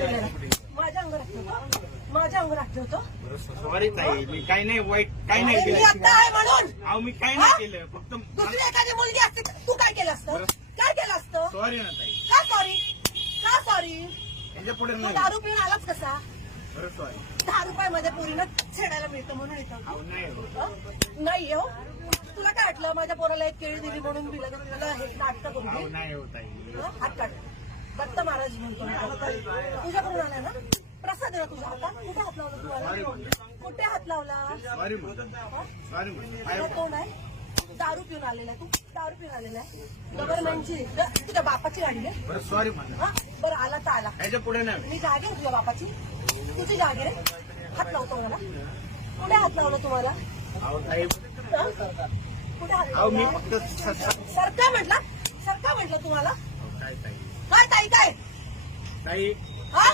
केलेलं आहे. माझ्या अंगावर ठेवतो, माझ्या अंगावर ठेवतो. सॉरी ताई, मी काही नाही वाईट, काही नाही मी केलं. आता आहे म्हणून. अहो मी काही नाही केलं, फक्त दुसरी एखादी मुलगी असते तर तू काय केलं असतं? काय केलं असतं? सॉरी ना ताई. का सॉरी? का सॉरी? याच्या पुढे तू नाही. दारू पिऊन आलाच कसा? बरं सॉरी. 10 रुपयामध्ये पोरीनं छेडायला मिळतं म्हणून येतं. अहो नाही हो. नाही हो. तुला काय वाटलं माझ्या पोराला एक केळी दिली म्हणून मी लगेच तुला हे नाटक करून अहो देईन? नाही हो ताई. हात काढ. दत्त महाराज म्हणतो मी. तुझ्याकडून आलाय ना? प्रसाद आहे ना तुझा हातात? कुठे हात लावला तुम्हाला? कुठे हात लावला? सॉरी म्हणतो. सॉरी म्हणतो. तुला कोण आहे? दारू पिऊन आलेला आहे तू. दारू पिऊन आलेला आहे. गव्हर्नमेंटची तुझ्या बापाची गाडी आहे. बरं सॉरी म्हणतो. हा बरं आला तर आला. याच्या पुढे नाही. मी जागे आहे तुझ्या बापाची. तुझी जागे रे. हात लावतो मला. कुठे हात लावला तुम्हाला? अहो ताई, हा? कुठे हात अहो मी लावला? फक्त सरका म्हटला? सरका म्हटलं तुम्हाला? काय ताई. काय ताई काय? ताई हा